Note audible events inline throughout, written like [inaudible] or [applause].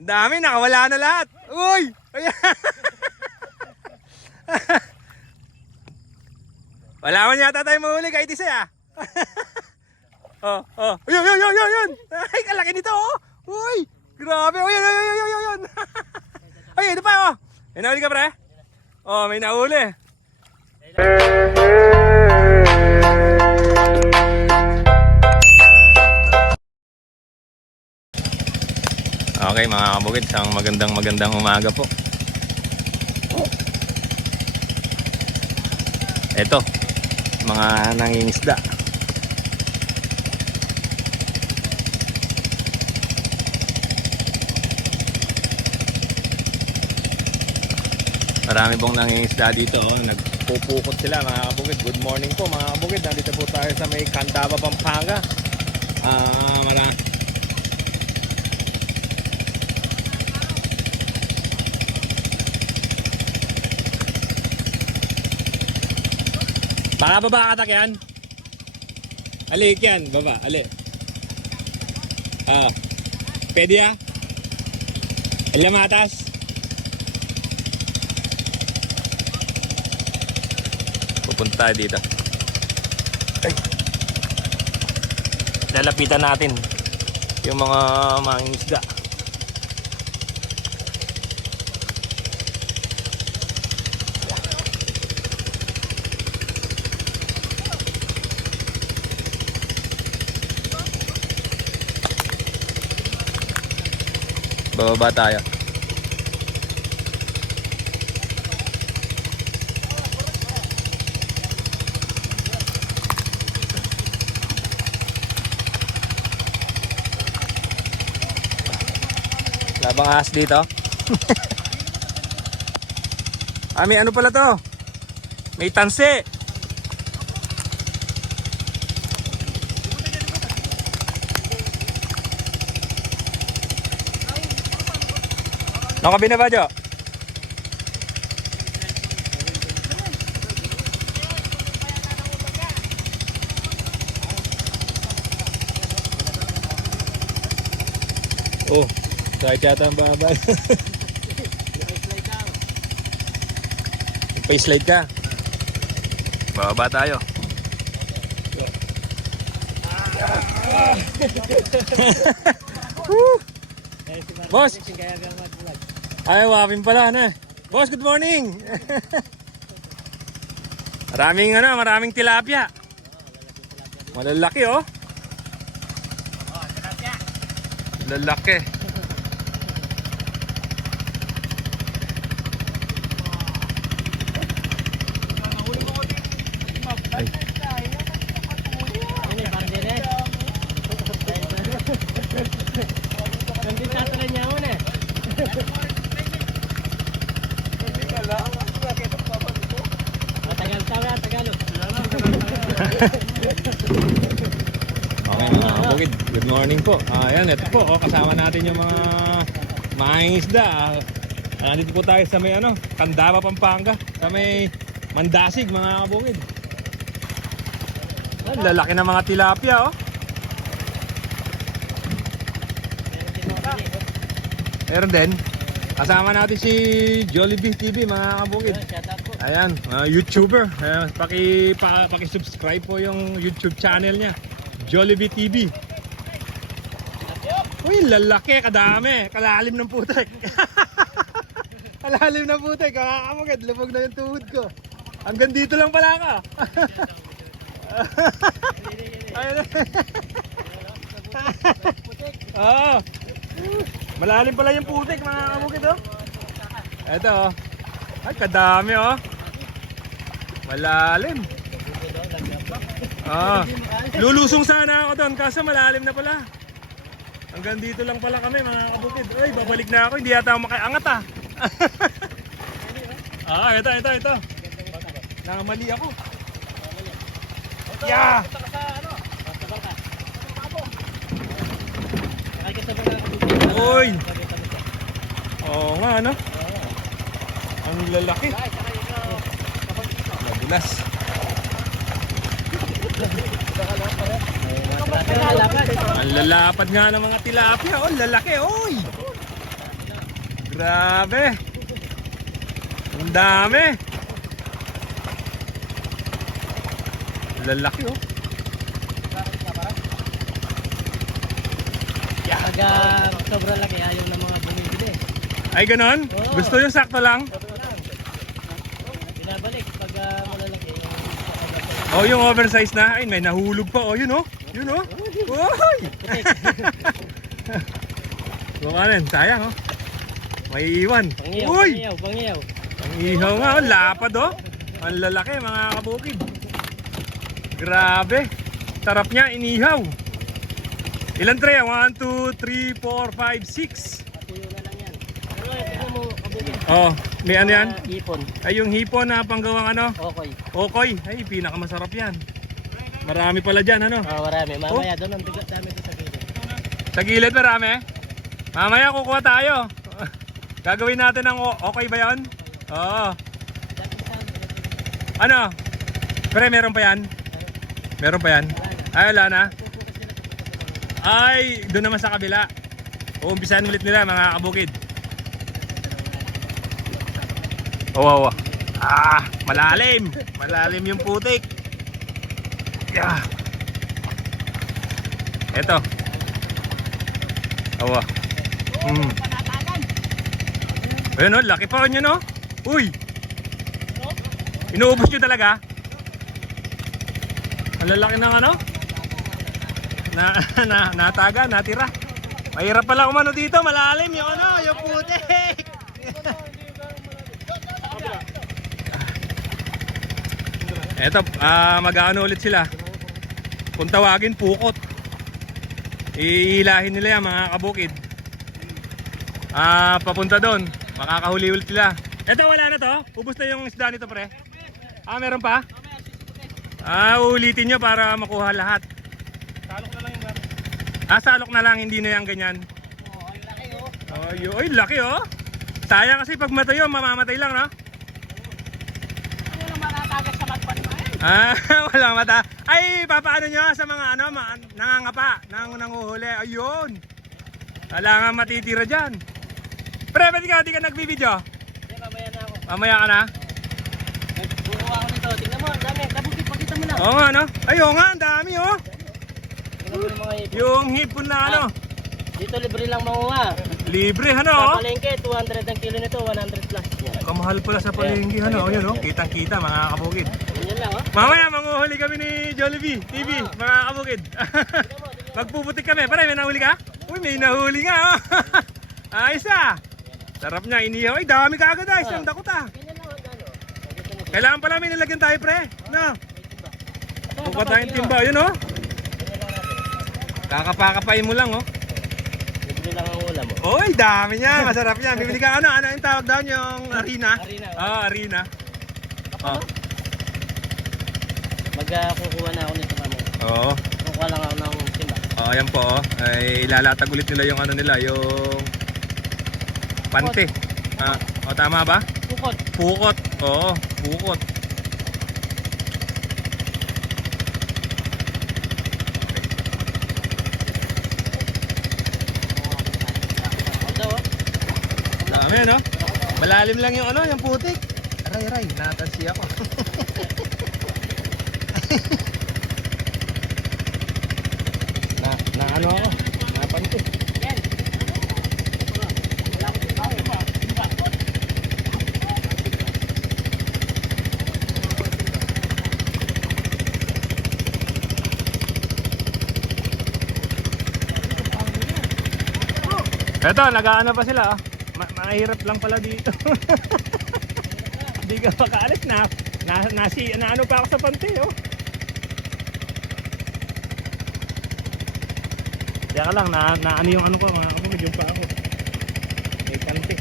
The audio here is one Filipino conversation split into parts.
Ang dami, nakawala na lahat. Uy! [laughs] Wala man yata tayo mahuli kahit isa ah. [laughs] oh, oh. Yun, yun, yun, yun, yun. Ay, kalaki nito oh. Uy! Grabe. Uy, yun, yun, yun, yun, yun. Ay, ito pa oh. May nahuli ka pre? Oh, may nahuli. Okay mga kabukid, isang magandang magandang umaga po. Ito, mga nangingisda. Marami pong nangingisda dito. Oh. Nagpupukot sila mga kabukid. Good morning po mga kabukid. Nandito po tayo sa may Candaba, Pampanga. Ah, marami. Baka baba katak yan. Alik yan, baba, ali. Ah. Pwede ah. Alam atas. Pupunta tayo dito. Ay. Lalapitan natin yung mga mangingisda. Bababa tayo. Labang ahas dito. [laughs] ah, may ano pala to? May tansi. Nakabi na ba, Jo? Oh, kahit yata ang babal. [laughs] Pa-slide ka. Bababa tayo. [laughs] Boss! Ay, wapin pala na. Boss, good morning. [laughs] maraming ano, maraming tilapia. Malalaki oh. Lalaki. Ay. Okay mga kabukid, good morning po. Ayan, ito po, oh, kasama natin yung mga mangingisda. Ah, nandito po tayo sa may ano, Candaba, Pampanga. Sa may Mandasig mga kabukid. Ah, lalaki ng mga tilapia oh. Meron din. Kasama natin si Jollibee TV mga kabukid. Ayan, mga YouTuber. Ayan, paki, pa, paki-subscribe po yung YouTube channel niya. Jollibee TV. Uy, lalaki, kadami. Kalalim ng putek. [laughs] Kalalim ng putek. Kakakamagad, lubog na yung tuhod ko. Hanggang dito lang pala ka. [laughs] Ayun. [laughs] Oo. Malalim pala yung putik mga kamukid oh. Ito oh. Ay, kadami oh. Malalim. Ah, lulusong sana ako doon kaso malalim na pala. Hanggang dito lang pala kami mga kabukid. Ay, babalik na ako. Hindi yata ako makiangat ah. [laughs] ah, ito, ito, ito. Namali ako. Yeah! Uy! Oo nga, ano? Ang lalaki. Madulas. Ang lalapad nga ng mga tilapia. Oh, lalaki, oy! Grabe. Ang dami. Lalaki oh. Pag uh, sobrang laki, ayaw ng mga bumibili. Ay ganon? Oo. Gusto yung sakto lang? Binabalik pag uh, malalaki. Oh, yung oversize na. Ay, may nahulog pa. Oh, yun oh. Yun oh. Uy! [laughs] Bukanan, sayang oh. May iwan. Pangiyaw, Uy! pangiyaw, pangiyaw. Ang ihaw nga, oh, lapad oh. Ang lalaki mga kabukid. Grabe. Sarap niya, inihaw. Ilan tray? 1, 2, 3, 4, 5, 6. Patuyo na lang yan. Pero tignan mo, kabugin. Oh, may ano yan? Ah, ipon. Ay, yung hipon na panggawang ano? Okay. Okoy. Ay, pinakamasarap yan. Marami pala dyan, ano? Oh, marami. Mamaya doon ang bigat dami sa gilid. Sa gilid marami. Mamaya kukuha tayo. [laughs] Gagawin natin ng okay ba yan? Oo. Ano? Pre, meron pa yan? Meron pa yan? Ay, wala na. Ay, doon naman sa kabila. Uumpisahan ulit nila mga kabukid. Oh, oh. Ah, malalim. Malalim yung putik. Yeah. Eto. Awa. Mm. Ayun oh, laki pa yun oh. Uy. Inuubos nyo talaga? Ang lalaki ng ano? Na, [laughs] na, nataga, natira. Mahirap pala umano dito, malalim yung ano, yung putik. Eto, ah mag-ano ulit sila. Kung tawagin, pukot. Iilahin nila yan mga kabukid. Ah, papunta doon. Makakahuli ulit sila. Eto, wala na to. Ubus na yung isda nito, pre. Ah, meron pa? Ah, uulitin nyo para makuha lahat. Salok na lang yung Ah, salok na lang, hindi na yan ganyan. Oh, ay, ay, laki oh. Sayang kasi pag matayo, mamamatay lang, no? Ah, [laughs] wala mata. Ay, papaano nyo sa mga ano, ma- nangangapa, nang nanguhuli. Ayun. Wala nga matitira dyan. Pre, ba't ka, di ka nagbibideo? Hindi, mamaya na ako. Mamaya ka na? Nagbuo ako nito. Tingnan mo, ang dami. Kabukit, pakita mo lang. Oo nga, no? Ay, oo nga, ang dami, oh. Tingnan mo yung mga ipon. Yung hipon na ano, Dito libre lang manguha. libre, ano, Sa oh. palengke, 200 ang kilo nito, 100 plus. Kamahal pala sa palengke, ano, oh, yun, oh. Kitang-kita, mga kabukid. Ganyan lang, oh. Mamaya, manguhuli kami ni Jollibee TV, mga kabukid. [laughs] Magpuputik kami. Pare, may nahuli ka? Uy, may nahuli nga, oh. Ayos [laughs] ah. Sarap niya, inihaw. Ay, dami ka agad ah. Isang dakot ah. Mo. Kailangan pala may nilagyan tayo, pre. No? Buka tayong timba. Yun, oh. Kakapakapain mo lang, oh. Libre lang ang ulam, oh. Oy, dami niya. Masarap yan. Bibili ka ano? Ano yung tawag doon? Yung arena? Arena, oh. Ah, arena. Oh. Magkukuha na ako nito mamaya. Oo. Kukuha lang ako ng timba. Oh, ayan po, oh. Ay, ilalatag ulit nila yung ano nila, yung pante. Ah, oh, tama ba? Kukot. Pukot. Oo, pukot. Oh. Dami, ano? Malalim lang yung ano, yung putik. Aray, aray, natansi ako. [laughs] na, na ano ako? Eh. Eto, nag-ano pa sila. oh. Ma- mahirap lang pala dito. [laughs] Hindi ka makaalis na. Na, nasi, na ano pa ako sa pante, oh. Diyan ka lang, na, na ano yung ano ko, mga kapatid, yung pa ako. May pante.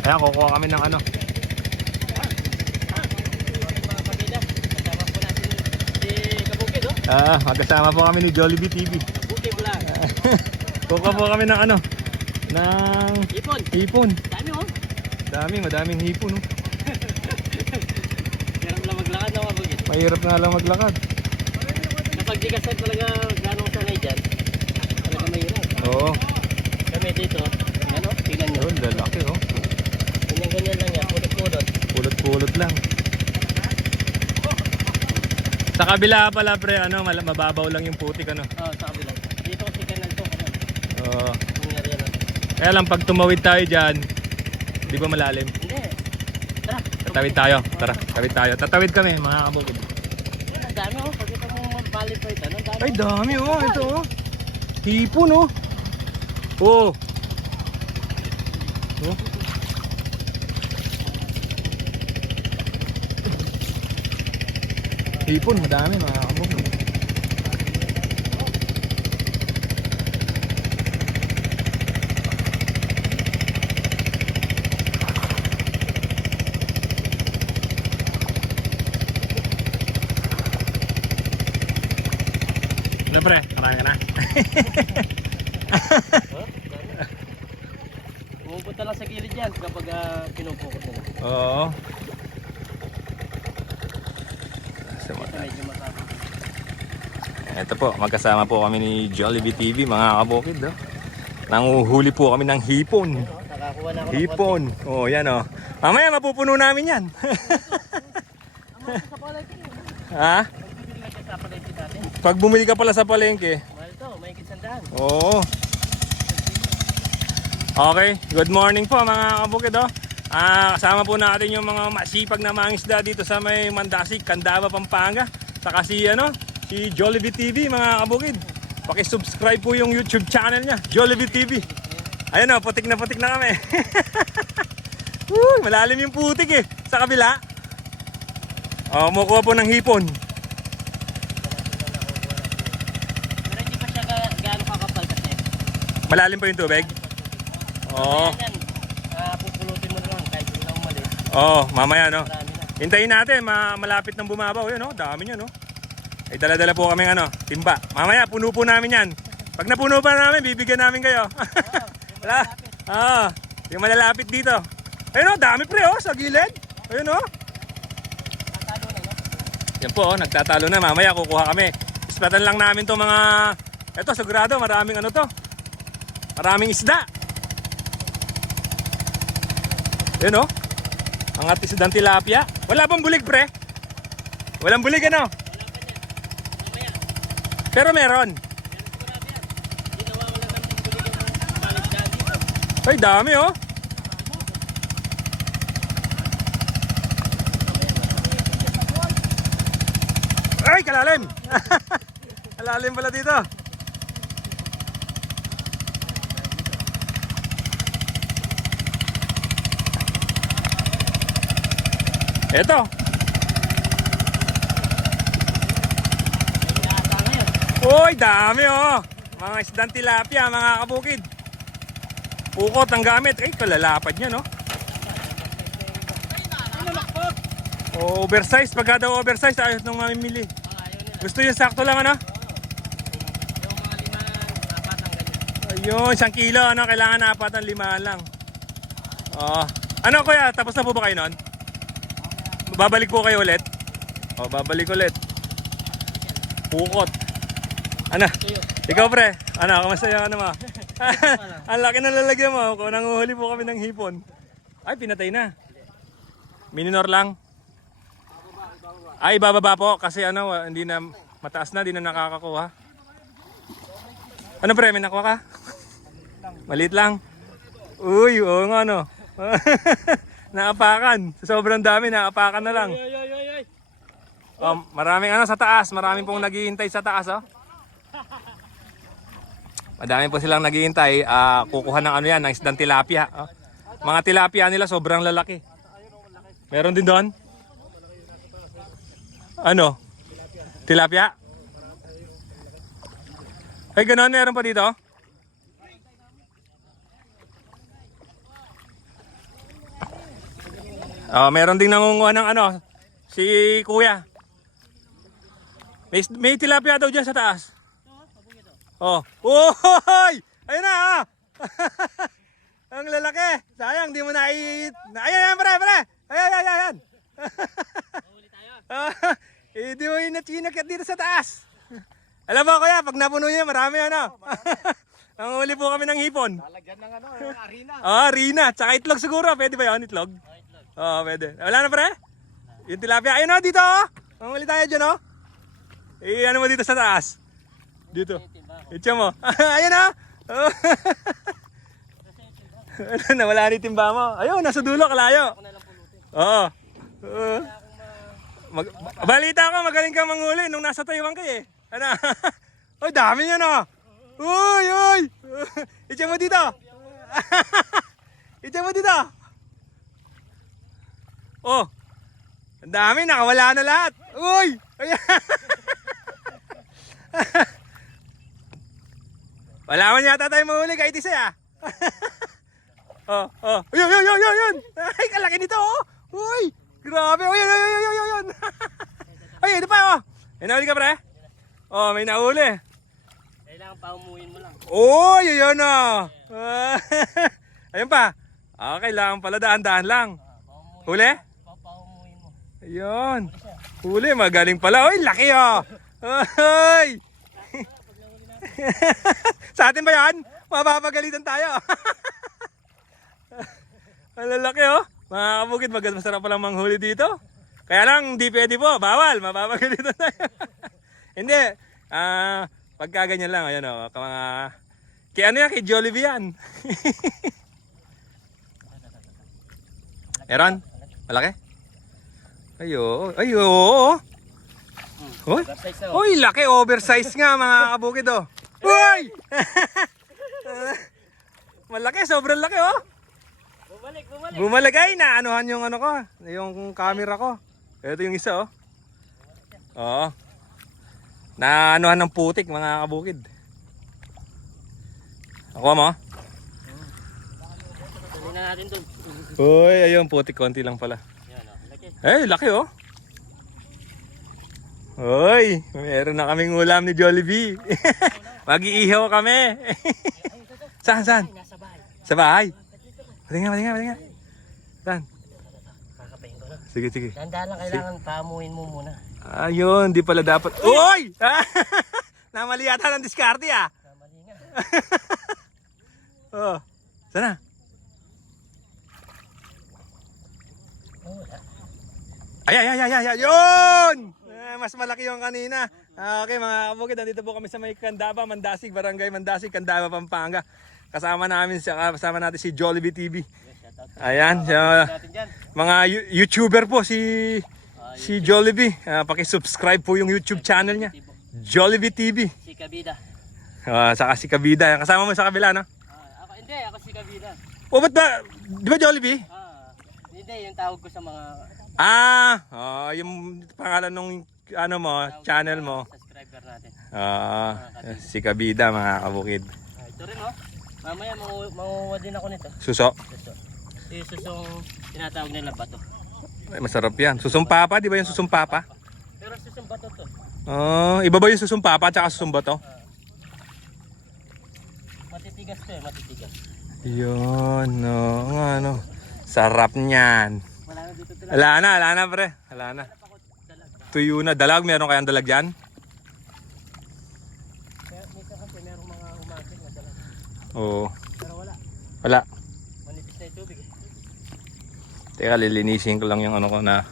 [laughs] Ayan, kukuha kami ng ano. Ah, magkasama po kami ni Jollibee TV. Kabukid [laughs] vlog. Kukuha po kami ng ano, ng Ipon. hipon. Dami, oh. Dami, madaming hipon. Oh. Hirap lang maglakad na Kabukid. Mahirap nga lang maglakad. pag di ka sir talaga ganong sanay dyan, talaga mahirap. Oo. Kami dito, ano, tingnan nyo. Yun, lalaki oh. Ganyan-ganyan lang yan, pulot-pulot. Pulot-pulot lang. Sa kabila pala pre, ano, mababaw lang yung putik ano. Oh, sa kabila. Dito kasi kanal to, ano, Oo. nangyari yan. ano. Kaya lang pag tumawid tayo diyan, di ba malalim? Hindi. Tara. Tatawid tayo. Tara, tawid tayo. Tatawid kami mga kabukid. Yan, ang dami oh. Pagkita dami. Ay, dami oh. Ito oh. Hipon oh. Oh. Oh. Hipon, madami mga kabukid. Ano? Marami ka na? [laughs] Pumupunta lang sa gilid yan kapag uh, pinupukot nila. Oo. Ito po, magkasama po kami ni Jollibee TV mga kabukid. Oh. Nanguhuli po kami ng hipon. Na Hipon. Oh, yan oh. Mamaya mapupuno namin yan. palengke. ha? Magbibili ka sa palengke natin. Pag bumili ka pala sa palengke. Mahal to, may kitsandahan. Oo. Okay, good morning po mga kabukid. Oh. Ah, kasama po natin yung mga masipag na mangisda dito sa may Mandasig, Candaba, Pampanga. Saka si ano, si Jollibee TV mga kabukid. Paki-subscribe po yung YouTube channel niya, Jollibee TV. Ayun oh, putik na putik na kami. [laughs] Uy, malalim yung putik eh, sa kabila. Oh, mukuha po ng hipon. Pero hindi pa siya ga- gaano kakapal kasi. Malalim pa yung tubig. Oo. Pupulutin mo na lang kahit hindi na umalis. Oh, mamaya no. Hintayin natin, ma malapit ng bumabaw. Yun, oh, dami niya, no? Ay, dala-dala po kami ano, timba. Mamaya, puno po namin yan. Pag napuno pa namin, bibigyan namin kayo. [laughs] Wala. Ah, yung malalapit dito. Ayun, oh, dami pre, oh, sa gilid. Ayun, no? Yan po, oh, nagtatalo na. Mamaya, kukuha kami. Ispatan lang namin to mga... Ito, sigurado, maraming ano to. Maraming isda. Yun, oh. Ang atis ng tilapia. Wala bang bulig, pre? Walang bulig, ano? Pero meron. Ay, dami, oh. Ay, kalalim! [laughs] kalalim pala dito. Ngayon. Uy, dami oh. Mga isdang tilapia, mga kabukid. Pukot ang gamit. Ay, kalalapad niya, no? O, oversize. Pagka daw oversize, ayos nung mamimili. Gusto yung sakto lang, ano? Lima. Ayun, isang kilo, ano? Kailangan apat ang limahan lang. Oh. Ano, kuya? Tapos na po ba kayo nun? Babalik po kayo ulit? O, babalik ulit. Pukot. Tuyo. Ikaw, pre. Ano, kamusta yung ano mo? [laughs] ang laki ng lalagyan mo. Kung nanguhuli po kami ng hipon. Ay, pinatay na. Minor lang. Ay, bababa po. Kasi ano, hindi na, mataas na, hindi na nakakakuha. Ano pre, may nakuha ka? Maliit lang. Uy, oo nga no. [laughs] naapakan. Sa sobrang dami, naapakan na lang. Ay, ay, ay, ay. Um, maraming ano sa taas, maraming pong naghihintay sa taas, oh. Madami po silang naghihintay, ah, kukuha ng ano yan, ng isdang tilapia. oh. Mga tilapia nila sobrang lalaki. Meron din doon? Ano? Tilapia? Ay, ganun, meron pa dito? Oh, meron ding nangunguha ng ano, si Kuya. May, may tilapia daw dyan sa taas. Oh. Oy! Ayun na ah! [laughs] Ang lalaki. Sayang, di mo na i... Ayan, ayan, pre, pre! Ayan, ayan, ayan! Mahuli [laughs] tayo. Eh, di mo yung natinakat dito sa taas. [laughs] Alam mo kuya, pag napuno niya, marami ano. Ang huli po kami ng hipon. Lalagyan ng ano, yung arena. Ah, rina. Tsaka itlog siguro. Pwede ba yun, itlog? Oo, pwede. Wala na pre? Yung tilapia. Ayun o, dito o. Mamuli tayo dyan o. Eh, ano mo dito sa taas? Dito. Itcha mo. [laughs] Ayun o. Nawala ni timba mo. Ayun, nasa dulo, kalayo. Oo. Oo. Mag balita ko, magaling kang manghuli nung nasa Taiwan ka eh. Ano? [laughs] Oy, dami niya na. Uy, uy. [laughs] Itcha mo dito. Itcha mo dito. Oh. Ang dami, nakawala na lahat. Uy. Ayan. [laughs] Wala man yata tayo mahuli kahit isa ah. [laughs] Oh, oh. Yun, yun, yun, yun, yun. Ay, kalaki nito, oh. Uy, grabe. Uy, yun, yun, yun, yun, yun. Ay, ito pa, oh. May nahuli ka, pre? Oh, may nahuli. Kailangan pa umuin mo lang. Oh, yun, yun, oh. Ayun pa. Ah, kailangan pala daan-daan lang. Ah, Huli? Ayun. Huli, magaling pala. Uy, laki, oh. Uy. [laughs] Sa atin ba yan? Mapapagalitan tayo. [laughs] Ang lalaki oh. Mga kabukid, maganda masarap palang manghuli dito. Kaya lang, hindi pwede po. Bawal. Mapapagalitan tayo. [laughs] hindi. Ah, pagka ganyan lang, ayan oh. Mga... Kay ano yan? Kay Jollibee yan. Eron? Malaki? Ayo, ayo. Hoy. Hoy, laki oversize nga mga kabukid oh. Hoy! [laughs] Malaki, sobrang laki oh. Bumalik, bumalik. Bumalik ay naanuhan yung ano ko, yung camera ko. Ito yung isa oh. Oo. Naanuhan ng putik mga kabukid. Ako mo? Na natin dun. Hoy, ayun putik konti lang pala. Eh, laki oh. Hoy, meron na kaming ulam ni Jollibee. [laughs] Mag-iihaw kami. [laughs] saan, saan? Sa bahay. Pati nga, pati nga, pati nga. Saan? Sige, sige. Tandaan lang kailangan paamuin mo muna. Ayun, di pala dapat. Uy! [laughs] Namali yata ng diskarte ah. Kamali nga. Oh. Sana? Oh, wala. Ay, ay, ay, ay, ay, yun! Eh, mas malaki yung kanina. Ah, Okay, mga kabukid, nandito po kami sa may Candaba, Mandasig, Barangay Mandasig, Candaba, Pampanga. Kasama namin, si- kasama natin si Jollibee TV. Ayan, siya, dyan. mga You- YouTuber po si Ah, si Jollibee. Ah, paki-subscribe po yung YouTube channel niya. Jollibee TV. Si Kabida. Ah, saka si Kabida. Kasama mo sa kabila, no? Ah, ako, hindi, ako si Kabida. O, ba't ba? Di ba Jollibee? Ah, hindi, yung tawag ko sa mga Ah, oh, yung pangalan nung ano mo, channel mo. subscriber natin. Ah, si Kabida, mga kabukid. Ah, ito rin oh. Mamaya mangu- manguha din ako nito. Suso. Suso. Yung susong tinatawag nila bato. Ay, masarap yan. Susumpapa, di ba yung susumpapa? Pero susong bato to. Oh, iba ba yung susumpapa at saka susumbato? Matitigas to eh, matitigas. Yun, no. Nga, ano. Sarap niyan. Wala na. Wala na, pre. Wala na. Tuyo na. Dalag, meron kayang dalag dalag. Oo. Pero wala. Wala. Manipis na yung tubig eh. Teka, lilinisin ko lang yung ano ko na